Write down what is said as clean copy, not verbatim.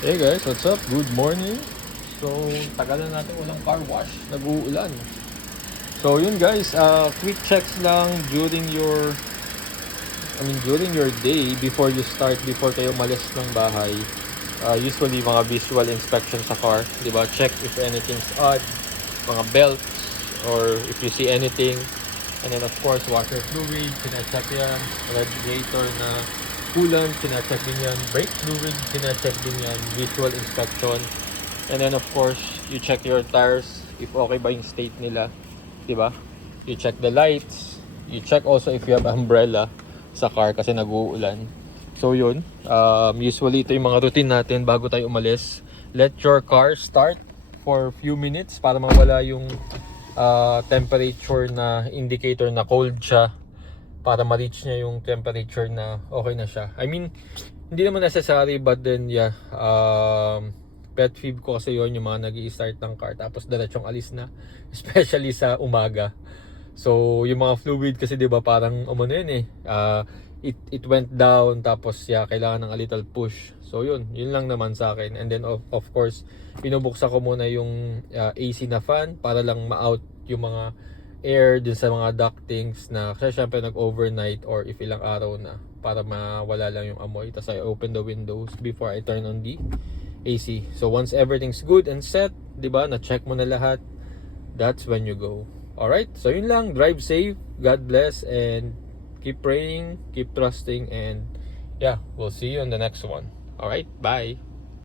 Hey guys, what's up? Good morning. So, tagal na natin walang car wash. Nag-uulan. So, yun guys, quick checks lang during your day before you start, before kayo umalis ng bahay. Usually, mga visual inspection sa car, di ba? Check if anything's odd, mga belts, or if you see anything. And then, of course, washer fluid, pina-check yan. Radiator na coolant, pina-check din yan. Brake fluid, pina-check din yan. Visual inspection. And then, of course, you check your tires, if okay ba yung state nila. Diba? You check the lights. You check also if you have umbrella sa car kasi nag-uulan. So, yun. Usually, ito yung mga routine natin bago tayo umalis. Let your car start for few minutes para mawala yung temperature na indicator na cold siya, para ma-reach niya yung temperature na okay na siya. I mean, hindi naman necessary, but then yeah, pet peeve ko kasi yon yung mga nag-i-start ng car tapos diretsong alis na, especially sa umaga. So yung mga fluid kasi 'di ba parang umano yun eh, it went down tapos yeah, kailangan ng a little push. So yun lang naman sa akin. And then of course, binubuksan ko muna yung AC na fan para lang ma-out yung mga air din sa mga ductings na kasi syempre nag-overnight or if ilang araw na, para mawala lang yung amoy. Tapos I open the windows before I turn on the AC. So once everything's good and set, 'di ba? Na-check mo na lahat. That's when you go. Alright? So yun lang, drive safe. God bless and keep praying, keep trusting, and yeah, we'll see you on the next one. Alright? Bye.